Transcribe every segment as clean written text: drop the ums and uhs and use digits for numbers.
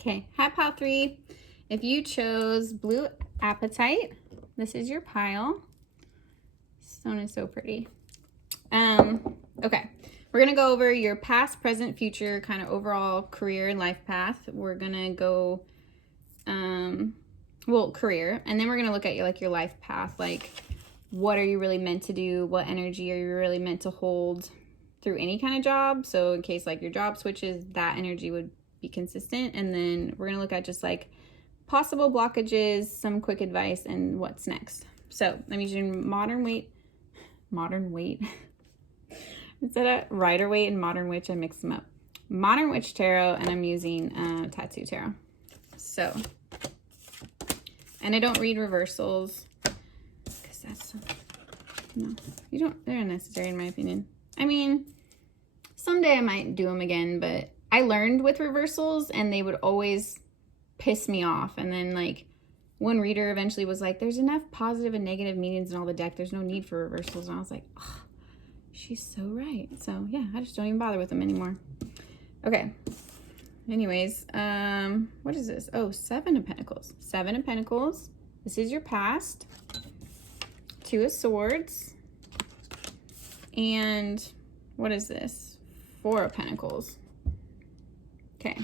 Okay, hat pile 3. If you chose blue apatite, this is your pile. Stone is so pretty. Okay, we're gonna go over your past, present, future, kind of overall career and life path. We're gonna go, career, and then we're gonna look at your life path, like what are you really meant to do? What energy are you really meant to hold through any kind of job? So in case like your job switches, that energy would be consistent. And then we're gonna look at just like possible blockages, some quick advice, and what's next. So I'm using modern weight. Instead of Rider Waite and Modern Witch, I mix them up. Modern Witch Tarot, and I'm using Tattoo Tarot. So, and I don't read reversals because that's, no, you don't, they're unnecessary in my opinion. I mean, someday I might do them again, but I learned with reversals and they would always piss me off. And then like one reader eventually was like, there's enough positive and negative meanings in all the deck. There's no need for reversals. And I was like, oh, she's so right. So yeah, I just don't even bother with them anymore. Okay. Anyways, what is this? Oh, 7 of Pentacles. 7 of Pentacles. This is your past. 2 of Swords. And what is this? 4 of Pentacles. Okay.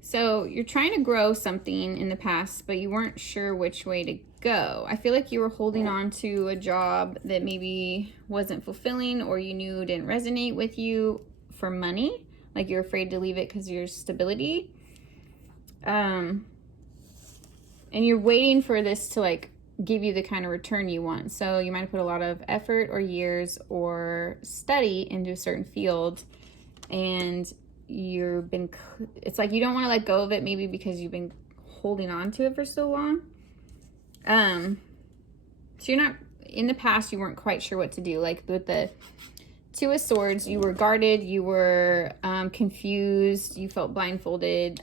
So you're trying to grow something in the past, but you weren't sure which way to go. I feel like you were holding on to a job that maybe wasn't fulfilling or you knew didn't resonate with you for money. Like you're afraid to leave it because of your stability. And you're waiting for this to like give you the kind of return you want. So you might have put a lot of effort or years or study into a certain field, and it's like you don't want to let go of it, maybe because you've been holding on to it for so long. So you're not, in the past you weren't quite sure what to do. Like with the 2 of Swords, you were guarded, you were confused, you felt blindfolded.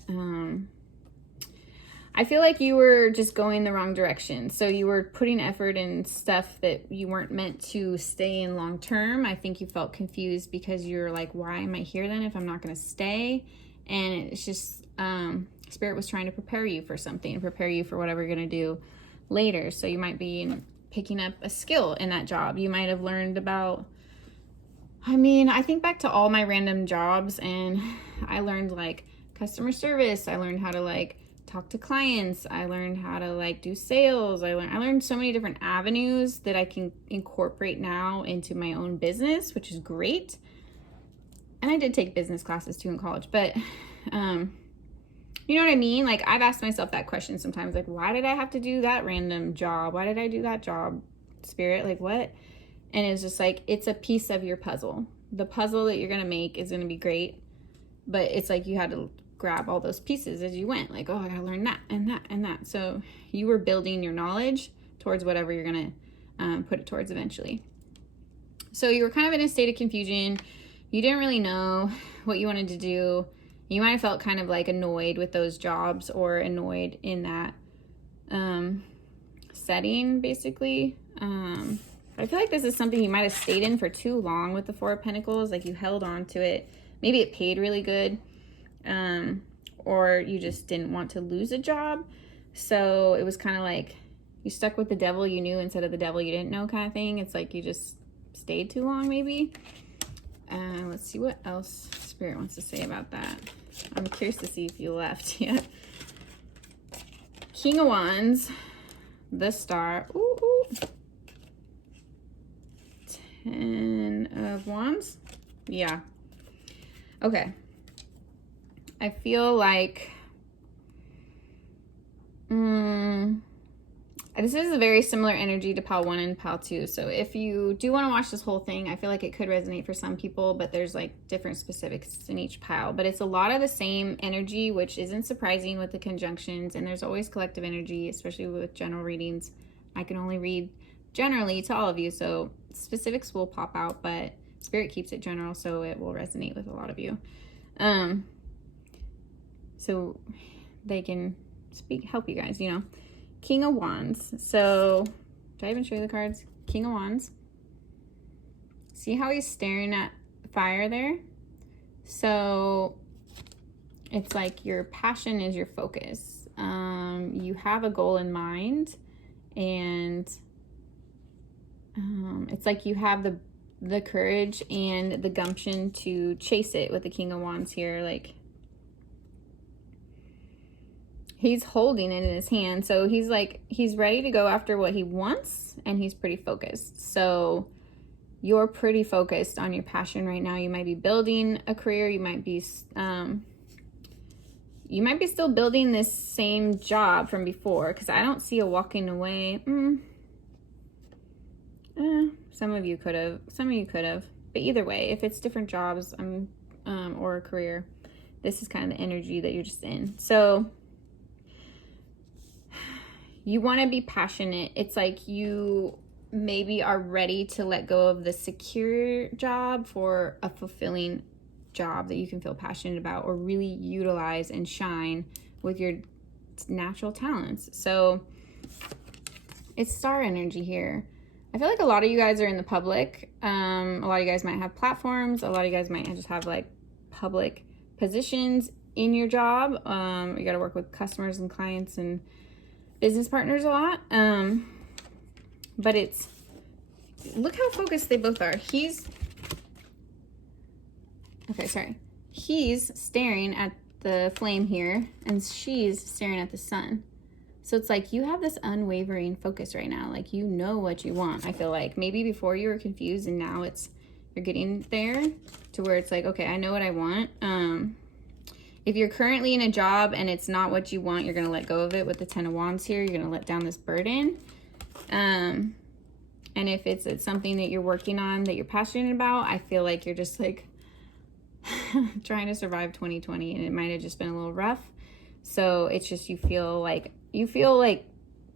I feel like you were just going the wrong direction. So you were putting effort in stuff that you weren't meant to stay in long term. I think you felt confused because you're like, why am I here then if I'm not going to stay? And it's just, Spirit was trying to prepare you for something, prepare you for whatever you're going to do later. So you might be picking up a skill in that job. You might have learned about, I think back to all my random jobs, and I learned like customer service. I learned how to like talk to clients. I learned how to like do sales. I learned so many different avenues that I can incorporate now into my own business, which is great. And I did take business classes too in college, but you know what I mean? Like I've asked myself that question sometimes, like, why did I have to do that random job? Why did I do that job, Spirit? Like what? And it's just like, it's a piece of your puzzle. The puzzle that you're going to make is going to be great, but it's like you had to grab all those pieces as you went. Like, oh, I got to learn that and that and that. So you were building your knowledge towards whatever you're going to put it towards eventually. So you were kind of in a state of confusion. You didn't really know what you wanted to do. You might have felt kind of like annoyed with those jobs or annoyed in that setting, basically. I feel like this is something you might have stayed in for too long with the 4 of Pentacles. Like you held on to it. Maybe it paid really good. Or you just didn't want to lose a job. So it was kind of like you stuck with the devil you knew instead of the devil you didn't know kind of thing. It's like you just stayed too long maybe. Let's see what else Spirit wants to say about that. I'm curious to see if you left yet. King of Wands, the Star. Ooh. 10 of Wands. Yeah. Okay. I feel like this is a very similar energy to pile 1 and pile 2. So if you do want to watch this whole thing, I feel like it could resonate for some people, but there's like different specifics in each pile. But it's a lot of the same energy, which isn't surprising with the conjunctions. And there's always collective energy, especially with general readings. I can only read generally to all of you, so specifics will pop out, but Spirit keeps it general, so it will resonate with a lot of you. So they can help you guys, you know. King of Wands. So, did I even show you the cards? King of Wands. See how he's staring at fire there? So, It's like your passion is your focus. You have a goal in mind, and it's like you have the courage and the gumption to chase it with the King of Wands here. Like, he's holding it in his hand. So he's like, he's ready to go after what he wants, and he's pretty focused. So you're pretty focused on your passion right now. You might be building a career. You might be still building this same job from before, because I don't see a walking away. Some of you could have. But either way, if it's different jobs or a career, this is kind of the energy that you're just in. So you want to be passionate. It's like you maybe are ready to let go of the secure job for a fulfilling job that you can feel passionate about or really utilize and shine with your natural talents. So it's star energy here. I feel like a lot of you guys are in the public. A lot of you guys might have platforms. A lot of you guys might just have like public positions in your job. You got to work with customers and clients and business partners a lot. But it's, look how focused they both are. He's staring at the flame here, and she's staring at the sun. So it's like you have this unwavering focus right now. Like, you know what you want. I feel like maybe before you were confused, and now you're getting there to where it's like, okay, I know what I want. If you're currently in a job and it's not what you want, you're going to let go of it with the Ten of Wands here. You're going to let down this burden. And if it's something that you're working on that you're passionate about, I feel like you're just like trying to survive 2020, and it might have just been a little rough. So it's just, you feel like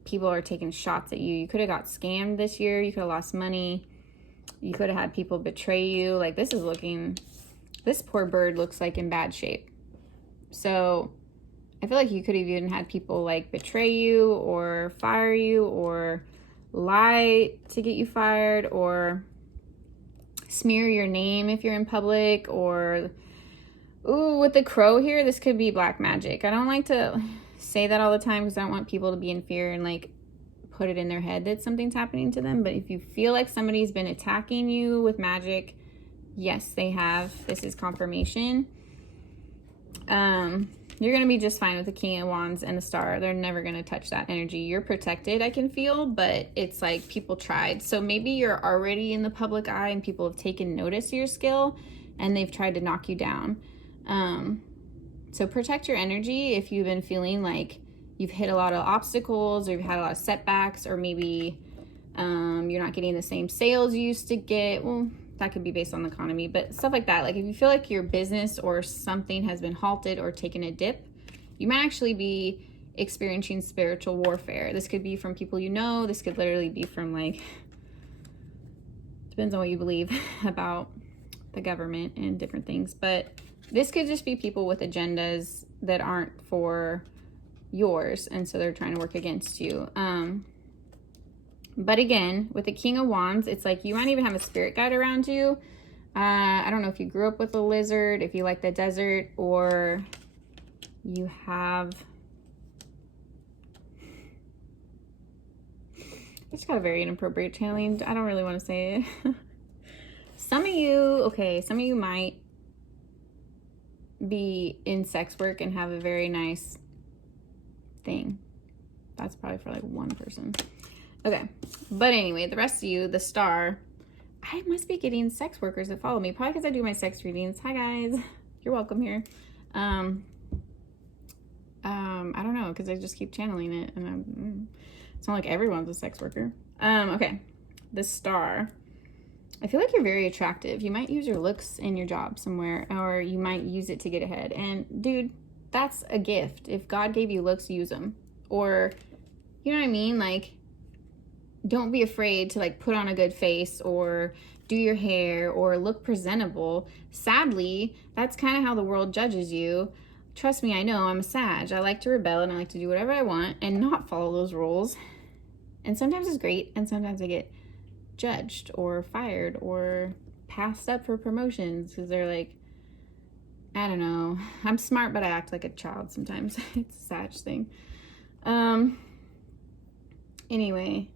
people are taking shots at you. You could have got scammed this year. You could have lost money. You could have had people betray you. Like, this poor bird looks like in bad shape. So I feel like you could have even had people like betray you or fire you or lie to get you fired or smear your name if you're in public, or with the crow here, this could be black magic. I don't like to say that all the time because I don't want people to be in fear and like put it in their head that something's happening to them. But if you feel like somebody's been attacking you with magic, yes, they have. This is confirmation. You're going to be just fine with the King of Wands and the Star. They're never going to touch that energy. You're protected, I can feel, but it's like people tried. So maybe you're already in the public eye and people have taken notice of your skill and they've tried to knock you down. So protect your energy if you've been feeling like you've hit a lot of obstacles or you've had a lot of setbacks, or maybe you're not getting the same sales you used to get. Well, that could be based on the economy, but stuff like that. Like, if you feel like your business or something has been halted or taken a dip, you might actually be experiencing spiritual warfare. This could be from people you know. This could literally be from, like, depends on what you believe about the government and different things. But this could just be people with agendas that aren't for yours, and so they're trying to work against you. But again, with the King of Wands, it's like you might even have a spirit guide around you. I don't know if you grew up with a lizard, if you like the desert, or you have... It's got a very inappropriate channeling. I don't really want to say it. Some of you might be in sex work and have a very nice thing. That's probably for like one person. Okay, but anyway, the rest of you, the Star, I must be getting sex workers that follow me, probably because I do my sex readings. Hi guys, you're welcome here. I don't know, because I just keep channeling it, and it's not like everyone's a sex worker. Okay, the Star. I feel like you're very attractive. You might use your looks in your job somewhere, or you might use it to get ahead. And dude, that's a gift. If God gave you looks, use them. Or, you know what I mean? Like, don't be afraid to like put on a good face or do your hair or look presentable. Sadly, that's kind of how the world judges you. Trust me, I know. I'm a Sag. I like to rebel and I like to do whatever I want and not follow those rules. And sometimes it's great, and sometimes I get judged or fired or passed up for promotions because they're like, I don't know. I'm smart, but I act like a child sometimes. It's a Sag thing. Anyway,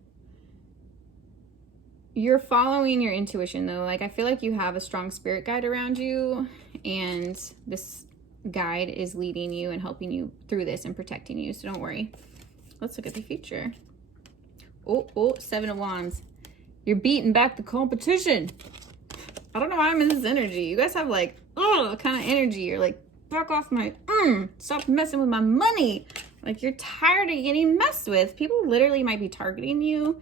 you're following your intuition though. Like, I feel like you have a strong spirit guide around you, and this guide is leading you and helping you through this and protecting you. So don't worry. Let's look at the future. Oh, 7 of Wands. You're beating back the competition. I don't know why I'm in this energy. You guys have like, kind of energy. You're like, back off my, stop messing with my money. Like, you're tired of getting messed with. People literally might be targeting you.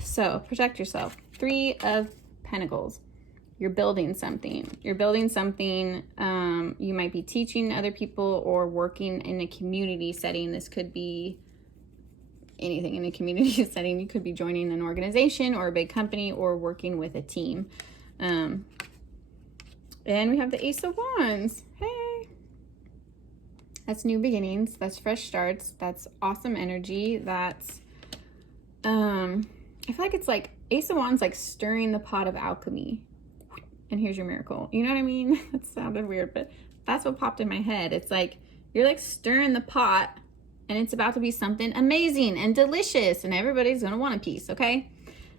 So protect yourself. 3 of Pentacles. You're building something. You're building something. You might be teaching other people or working in a community setting. This could be anything in a community setting. You could be joining an organization or a big company or working with a team. And we have the Ace of Wands. Hey. That's new beginnings. That's fresh starts. That's awesome energy. That's, I feel like it's like Ace of Wands, like stirring the pot of alchemy. And here's your miracle. You know what I mean? That sounded weird, but that's what popped in my head. It's like, you're like stirring the pot and it's about to be something amazing and delicious and everybody's going to want a piece. Okay.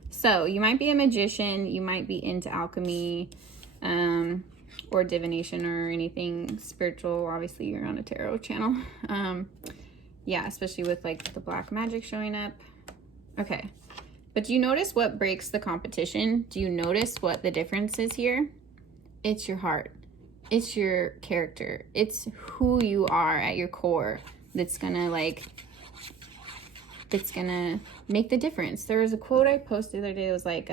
So you might be a magician. You might be into alchemy, or divination or anything spiritual. Obviously you're on a tarot channel. Yeah, especially with like the black magic showing up. Okay. But do you notice what breaks the competition? Do you notice what the difference is here? It's your heart. It's your character. It's who you are at your core that's gonna make the difference. There was a quote I posted the other day. It was like,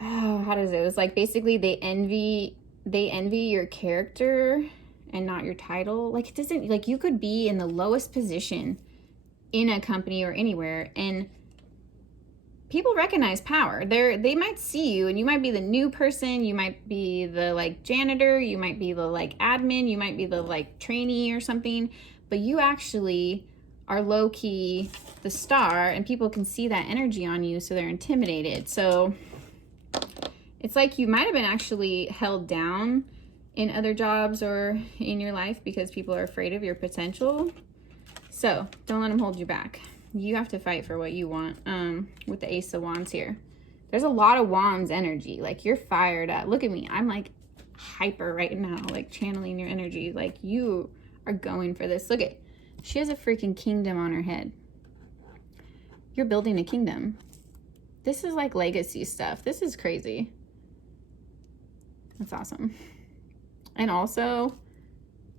it was like, basically they envy your character and not your title. Like, it doesn't, like, you could be in the lowest position in a company or anywhere, and people recognize power. They might see you, and you might be the new person, you might be the like janitor, you might be the like admin, you might be the like trainee or something, but you actually are low-key the star, and people can see that energy on you, so they're intimidated. So it's like you might have been actually held down in other jobs or in your life because people are afraid of your potential. So don't let them hold you back. You have to fight for what you want. With the Ace of Wands here, there's a lot of Wands energy. Like, you're fired up. Look at me. I'm like hyper right now, like channeling your energy. Like, you are going for this. Look at, she has a freaking kingdom on her head. You're building a kingdom. This is like legacy stuff. This is crazy. That's awesome. And also,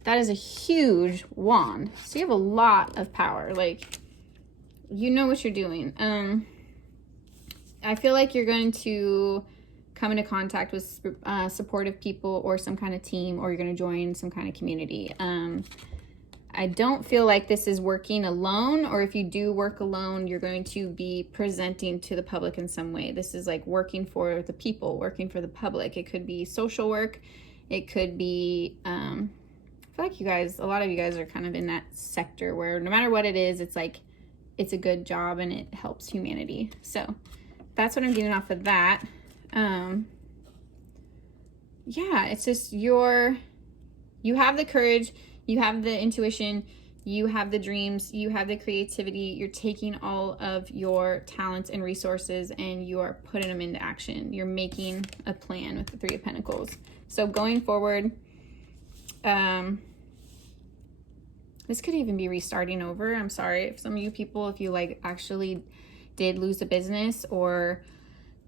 that is a huge wand. So you have a lot of power. Like, you know what you're doing. I feel like you're going to come into contact with supportive people or some kind of team, or you're going to join some kind of community. I don't feel like this is working alone, or if you do work alone, you're going to be presenting to the public in some way. This is like working for the people, working for the public. It could be social work. It could be, I feel like you guys, a lot of you guys are kind of in that sector where no matter what it is, it's like, it's a good job and it helps humanity. So that's what I'm getting off of that. Yeah, it's just you have the courage, you have the intuition, you have the dreams, you have the creativity. You're taking all of your talents and resources and you are putting them into action. You're making a plan with the 3 of Pentacles. So going forward, this could even be restarting over. I'm sorry if some of you people, if you like actually did lose a business or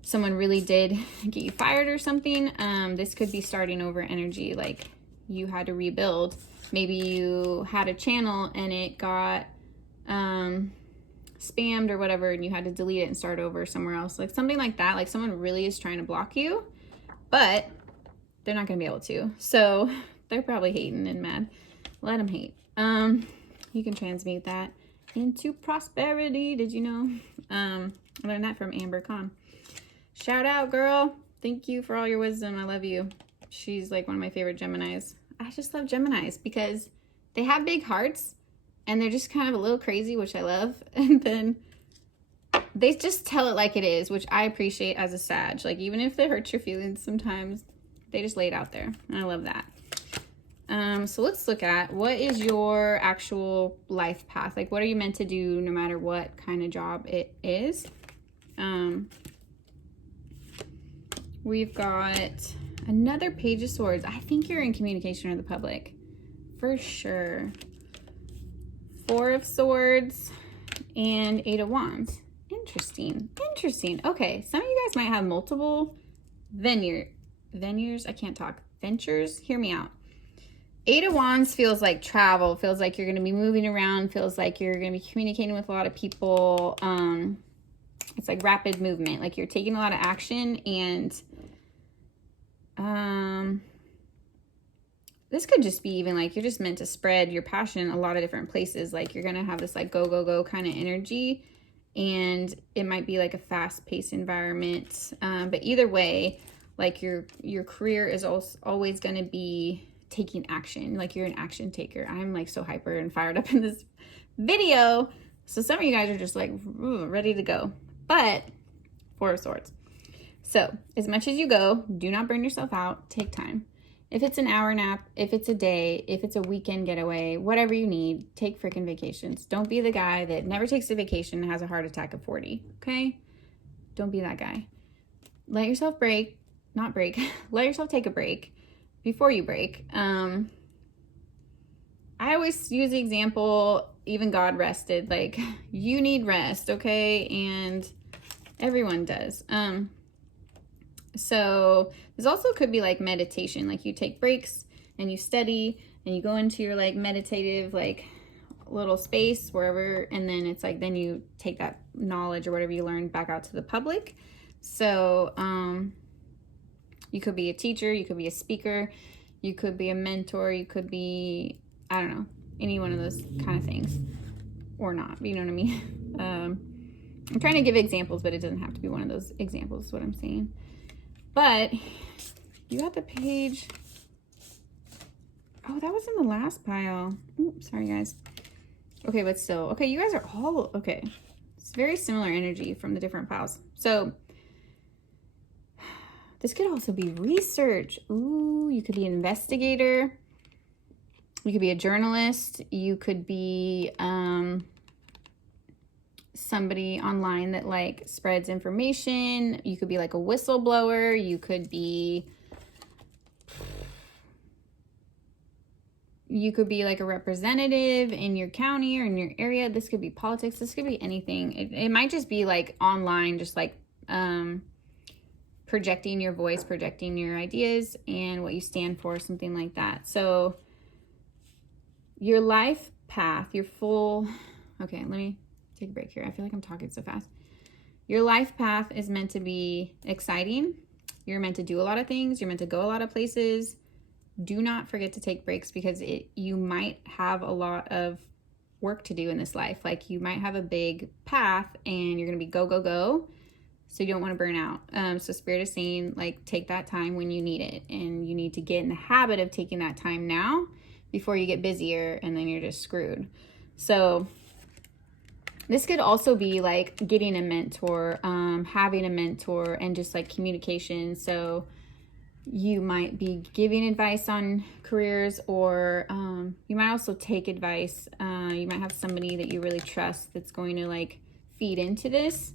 someone really did get you fired or something, this could be starting over energy. Like, you had to rebuild. Maybe you had a channel and it got spammed or whatever, and you had to delete it and start over somewhere else. Like something like that. Like someone really is trying to block you, but they're not going to be able to. So they're probably hating and mad. Let them hate. You can transmute that into prosperity. Did you know? I learned that from Amber Cont. Shout out, girl. Thank you for all your wisdom. I love you. She's like one of my favorite Geminis. I just love Geminis because they have big hearts and they're just kind of a little crazy, which I love. And then they just tell it like it is, which I appreciate as a Sag. Like, even if it hurts your feelings sometimes, They just lay it out there. And I love that. So let's look at, what is your actual life path? Like, what are you meant to do no matter what kind of job it is? We've got another Page of Swords. I think you're in communication with the public. For sure. Four of Swords and Eight of Wands. Interesting. Okay, some of you guys might have multiple ventures. I can't talk. Ventures? Hear me out. Eight of Wands feels like travel, feels like you're going to be moving around, feels like you're going to be communicating with a lot of people. It's like rapid movement, like you're taking a lot of action, and this could just be even like you're just meant to spread your passion a lot of different places. Like you're going to have this like go, go, go kind of energy, and it might be like a fast-paced environment. But either way, like your career is always going to be taking action. Like you're an action taker. I'm like so hyper and fired up in this video. So some of you guys are just like ready to go. But Four of Swords. So as much as you go, do not burn yourself out. Take time. If it's an hour nap, if it's a day, if it's a weekend getaway, whatever you need, take freaking vacations. Don't be the guy that never takes a vacation and has a heart attack at 40. Okay? Don't be that guy. Let yourself let yourself take a break before you break. I always use the example, even God rested. Like, you need rest, okay? And everyone does. So this also could be like meditation. Like you take breaks and you study and you go into your like meditative like little space wherever, and then it's like then you take that knowledge or whatever you learned back out to the public. So you could be a teacher, you could be a speaker, you could be a mentor, you could be, I don't know, any one of those kind of things, or not, you know what I mean? I'm trying to give examples, but it doesn't have to be one of those examples, is what I'm saying. But you got the page. Oh, that was in the last pile. Oops, sorry guys. Okay, but still. Okay, you guys are all, okay. It's very similar energy from the different piles. So this could also be research. Ooh, you could be an investigator. You could be a journalist. You could be somebody online that like spreads information. You could be like a whistleblower. You could be like a representative in your county or in your area. This could be politics. This could be anything. It might just be like online, just like projecting your voice, projecting your ideas and what you stand for, something like that. So your life path, your full, okay, let me take a break here. I feel like I'm talking so fast. Your life path is meant to be exciting. You're meant to do a lot of things. You're meant to go a lot of places. Do not forget to take breaks, because you might have a lot of work to do in this life. Like you might have a big path and you're going to be go, go, go. So you don't want to burn out. So Spirit is saying, like, take that time when you need it. And you need to get in the habit of taking that time now before you get busier and then you're just screwed. So this could also be like getting a mentor, having a mentor, and just like communication. So you might be giving advice on careers, or you might also take advice. You might have somebody that you really trust that's going to like feed into this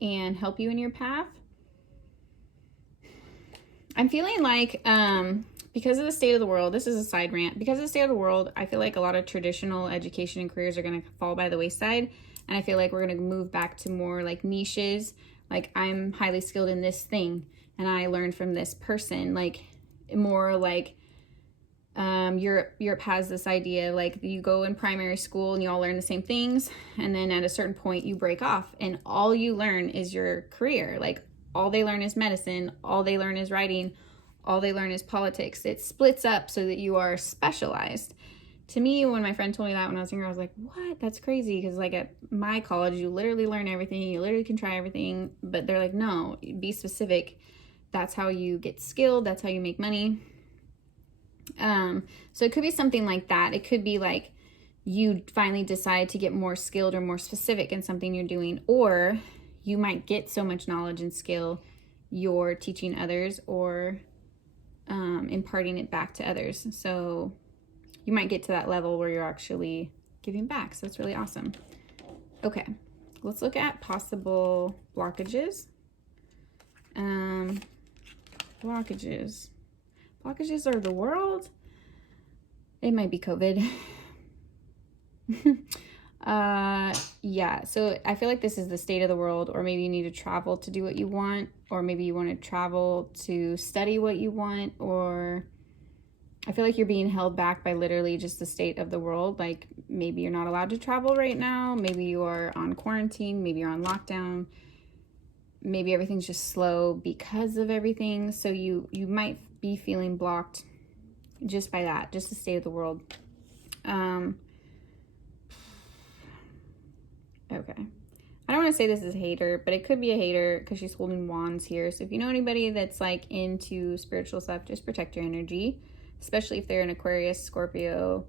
and help you in your path. I'm feeling like because of the state of the world, this is a side rant, because of the state of the world, I feel like a lot of traditional education and careers are going to fall by the wayside. And I feel like we're going to move back to more like niches. Like, I'm highly skilled in this thing and I learned from this person. Like more like Europe has this idea, like you go in primary school and you all learn the same things, and then at a certain point you break off and all you learn is your career. Like all they learn is medicine, all they learn is writing, all they learn is politics. It splits up so that you are specialized. To me, when my friend told me that when I was younger, I was like, what? That's crazy. Because like at my college, you literally learn everything. You literally can try everything. But they're like, no, be specific. That's how you get skilled. That's how you make money. So it could be something like that. It could be like you finally decide to get more skilled or more specific in something you're doing, or you might get so much knowledge and skill you're teaching others, or imparting it back to others. So you might get to that level where you're actually giving back. So it's really awesome. Okay, let's look at possible blockages. Blockages. Blockages are the world. It might be COVID. Yeah, so I feel like this is the state of the world, or maybe you need to travel to do what you want, or maybe you want to travel to study what you want, or I feel like you're being held back by literally just the state of the world. Like maybe you're not allowed to travel right now, maybe you are on quarantine, maybe you're on lockdown, maybe everything's just slow because of everything. So you might be feeling blocked just by that, just the state of the world. Okay. I don't want to say this is a hater, but it could be a hater because she's holding wands here. So if you know anybody that's like into spiritual stuff, just protect your energy, especially if they're an Aquarius, Scorpio,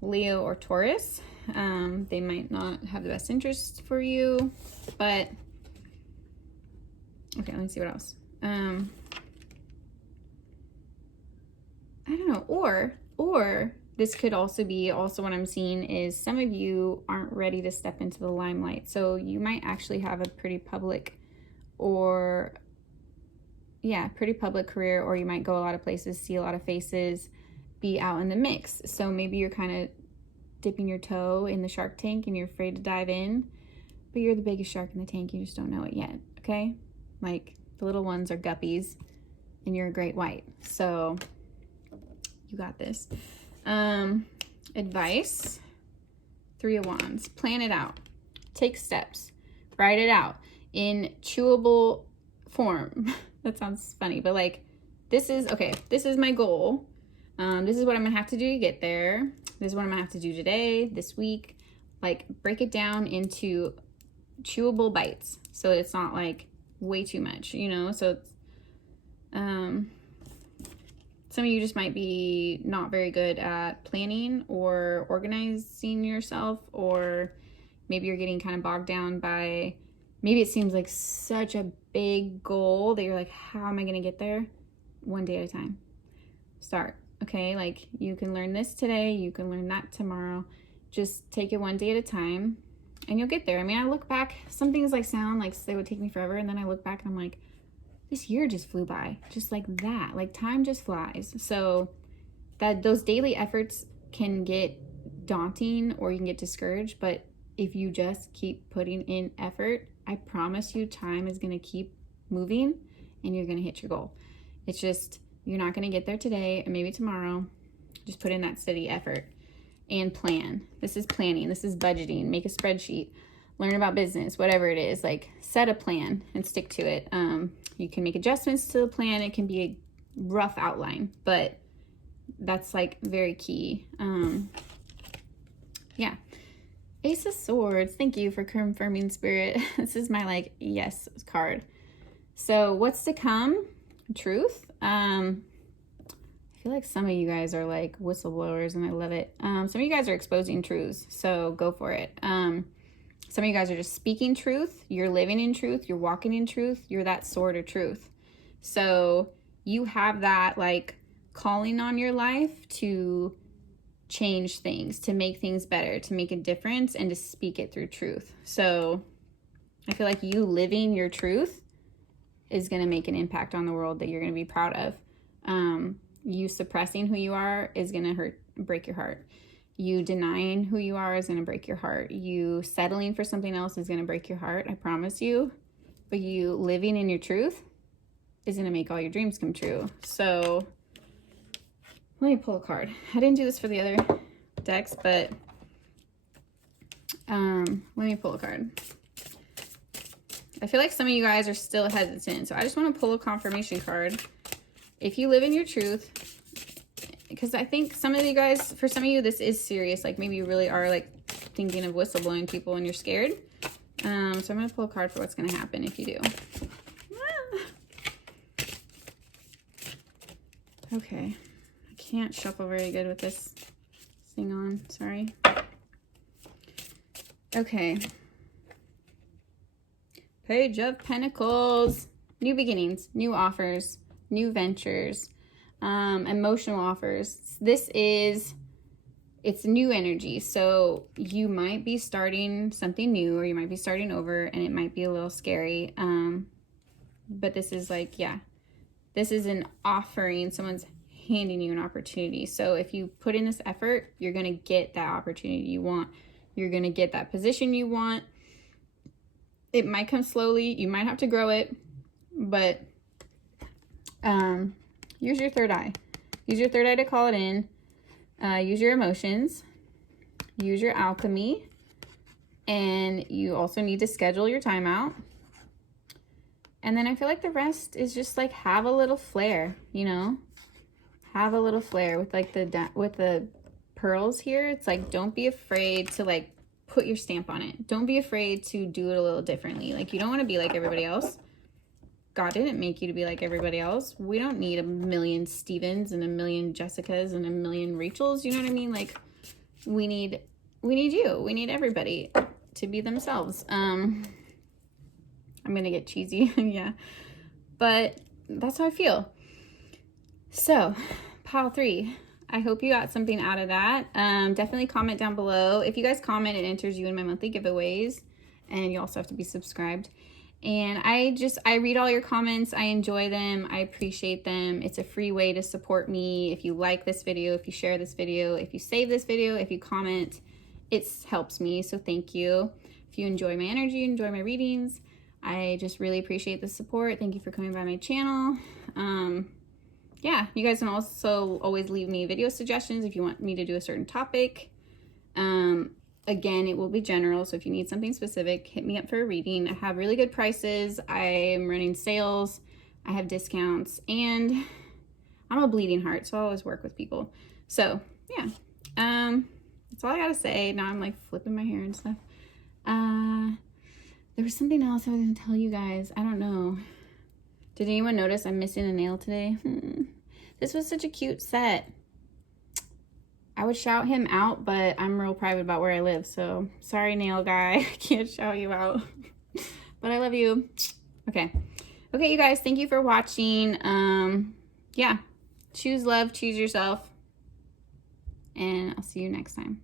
Leo, or Taurus. They might not have the best interest for you, but okay, let me see what else. I don't know. Or this could also be, also what I'm seeing is some of you aren't ready to step into the limelight. So you might actually have a pretty public career, or you might go a lot of places, see a lot of faces, be out in the mix. So maybe you're kind of dipping your toe in the shark tank and you're afraid to dive in, but you're the biggest shark in the tank. You just don't know it yet. Okay. Like the little ones are guppies and you're a great white. So you got this. Advice, 3 of Wands, plan it out, take steps, write it out in chewable form. That sounds funny, but like, this is my goal. This is what I'm gonna have to do to get there. This is what I'm gonna have to do today, this week. Like, break it down into chewable bites so it's not like way too much, you know? So it's, some of you just might be not very good at planning or organizing yourself, or maybe you're getting kind of bogged down by, maybe it seems like such a big goal that you're like, how am I going to get there? One day at a time. Start, okay? Like, you can learn this today, you can learn that tomorrow. Just take it one day at a time and you'll get there. I mean, I look back, some things like sound like they would take me forever, and then I look back and I'm like, this year just flew by, just like that. Like, time just flies. So that those daily efforts can get daunting or you can get discouraged, but if you just keep putting in effort, I promise you time is going to keep moving and you're going to hit your goal. It's just, you're not going to get there today and maybe tomorrow. Just put in that steady effort and plan. This is planning. This is budgeting. Make a spreadsheet. Learn about business, whatever it is. Like, set a plan and stick to it. You can make adjustments to the plan. It can be a rough outline, but that's like very key. Yeah. Ace of Swords. Thank you for confirming, Spirit. This is my like yes card. So what's to come? Truth. I feel like some of you guys are like whistleblowers and I love it. Some of you guys are exposing truths, so go for it. Some of you guys are just speaking truth. You're living in truth. You're walking in truth. You're that sword of truth. So you have that like calling on your life to change things, to make things better, to make a difference, and to speak it through truth. So I feel like you living your truth is going to make an impact on the world that you're going to be proud of. You suppressing who you are is going to break your heart. You denying who you are is going to break your heart. You settling for something else is going to break your heart, I promise you. But you living in your truth is going to make all your dreams come true. So let me pull a card. I didn't do this for the other decks, but let me pull a card. I feel like some of you guys are still hesitant, so I just want to pull a confirmation card. If you live in your truth, because I think some of you guys, for some of you, this is serious. Like, maybe you really are like thinking of whistleblowing people and you're scared. So I'm going to pull a card for what's going to happen if you do. Okay. I can't shuffle very good with this thing on. Sorry. Okay. Page of Pentacles. New beginnings, new offers, new ventures. Emotional offers. It's new energy. So you might be starting something new, or you might be starting over, and it might be a little scary. But this is like, yeah, this is an offering. Someone's handing you an opportunity. So if you put in this effort, you're going to get that opportunity you want. You're going to get that position you want. It might come slowly. You might have to grow it, but use your third eye. Use your third eye to call it in. Use your emotions. Use your alchemy. And you also need to schedule your time out. And then I feel like the rest is just like have a little flair, you know? Have a little flair with like the pearls here. It's like, don't be afraid to like put your stamp on it. Don't be afraid to do it a little differently. Like, you don't want to be like everybody else. God didn't make you to be like everybody else. We don't need a million Stevens and a million Jessicas and a million Rachels. You know what I mean? Like, we need you. We need everybody to be themselves. I'm gonna get cheesy. Yeah, but that's how I feel. So pile 3, I hope you got something out of that. Definitely comment down below. If you guys comment, it enters you in my monthly giveaways, and you also have to be subscribed. And I read all your comments. I enjoy them. I appreciate them. It's a free way to support me. If you like this video, if you share this video, if you save this video, if you comment, it helps me. So thank you. If you enjoy my energy, enjoy my readings, I just really appreciate the support. Thank you for coming by my channel. Yeah, you guys can also always leave me video suggestions if you want me to do a certain topic. Again, it will be general, so if you need something specific, hit me up for a reading. I have really good prices. I am running sales. I have discounts, and I'm a bleeding heart, so I always work with people. So, yeah. That's all I gotta say. Now I'm like flipping my hair and stuff. There was something else I was gonna tell you guys. I don't know. Did anyone notice I'm missing a nail today? This was such a cute set. I would shout him out, but I'm real private about where I live, so sorry, nail guy. I can't shout you out. But I love you. Okay, you guys, thank you for watching. Yeah, choose love, choose yourself, and I'll see you next time.